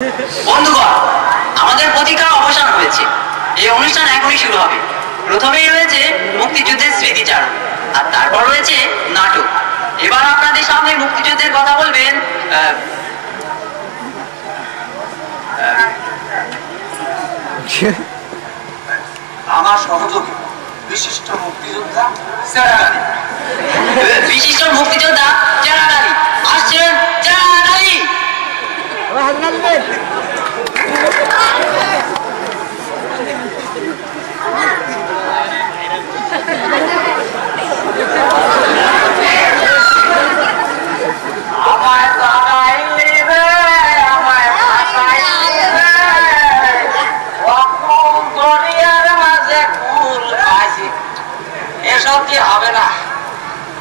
বন্ধুগণ, আমাদের প্রতীক্ষার অবসান হয়েছে। এই অনুষ্ঠান এখনই শুরু হবে। প্রথমেই রয়েছে মুক্তিযুদ্ধের স্মৃতিচারণ, আর তারপর রয়েছে নাটক। এবার আপনাদের সামনে মুক্তিযুদ্ধের কথা বলবেন আমার সহযোগী বিশিষ্ট মুক্তিযোদ্ধা চেরাগ আলী আসছেন। চেরাগ আলী এসব কি হবে না।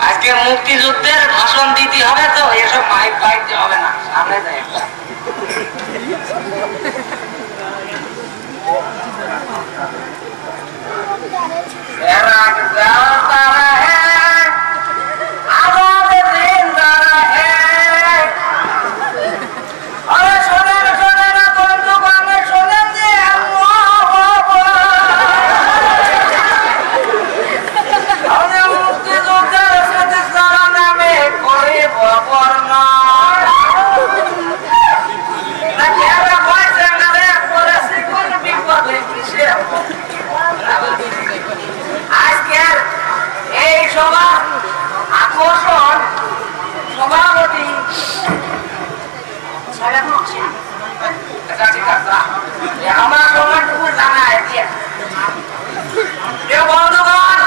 আজকে মুক্তিযুদ্ধের ভাষণ দিতে হবে, তো এসব মাইক ফাইক হবে না। সামনে যাই আজকের এই সভা আকর্ষণ সভাপতি আমার সভাটুকু জানায় বন্ধুগণ,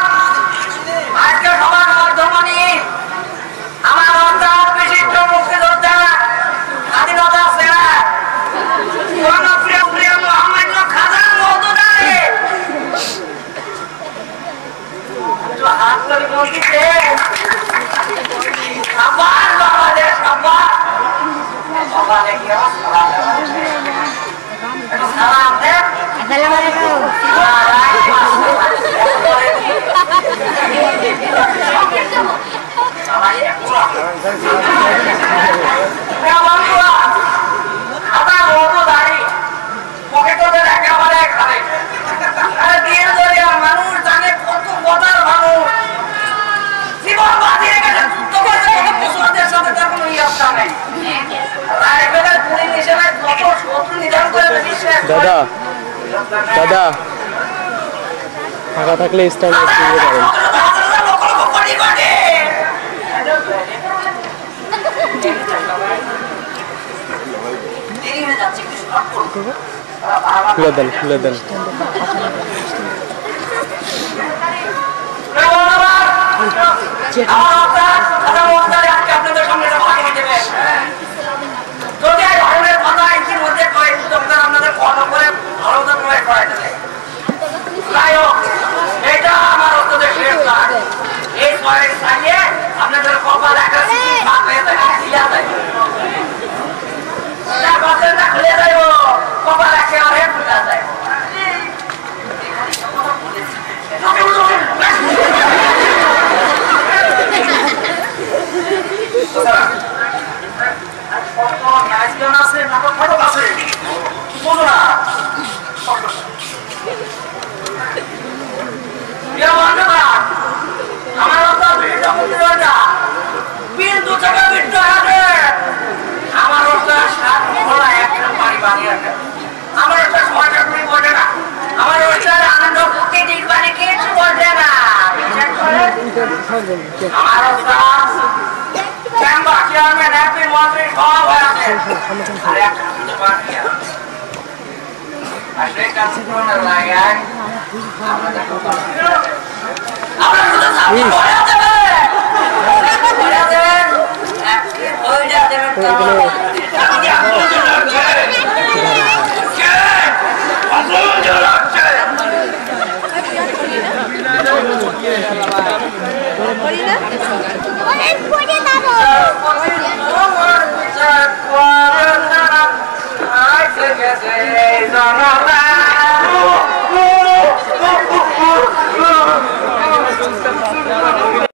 আজকে সবার মাধ্যমে আমার অর্থাৎ বিশিষ্ট মুক্তিযোদ্ধা স্বাধীনতা সেনা প্রিয় মোহাম্মদ খাজা মওদুদারে হাত করে বলতেছে সবার বাবাদের সবার সবারে কি সালাম দেন। আসসালামু আলাইকুম। মানুষ জানে কত কথার মানুষ জীবন বাঁচিয়ে গেছে, যুদ্ধ করেছে কত মুসলমানদের সাথে, তার কোনো ইয়ত্তা নেই। রায়বেলার পুলিশ হিসেবে কত শত্রু নিধন করে বিশ্বের দাদা দাদা ফাঁকা থাকলে স্টাইল পারেন। খুলে দেন খুলে দেন। আপনাদের সামনে আপনাদের ফলো করে আলোচনা করা যায়। যাই হোক, এটা আমার অত্যদের শেষ কাজ। এই কয়েক চাইয়ে আপনাদের কপাল একটা খুলে যায়, খুলে যায় কপাল একেবারে খুলে যায়। আমার একটা সময়টা তুমি বলবে না, আমার ওইটার আনন্দ করতে দিকবারে কিছু বলবে না। আমার চেম্বার চেয়ারম্যান হ্যাপি মন্ত্রী সব হয়ে আছে, আর একটা কিছু বাকি আছে। আর সেই কাজ করতে লাগে আপনাদের দেবেন, দেবেন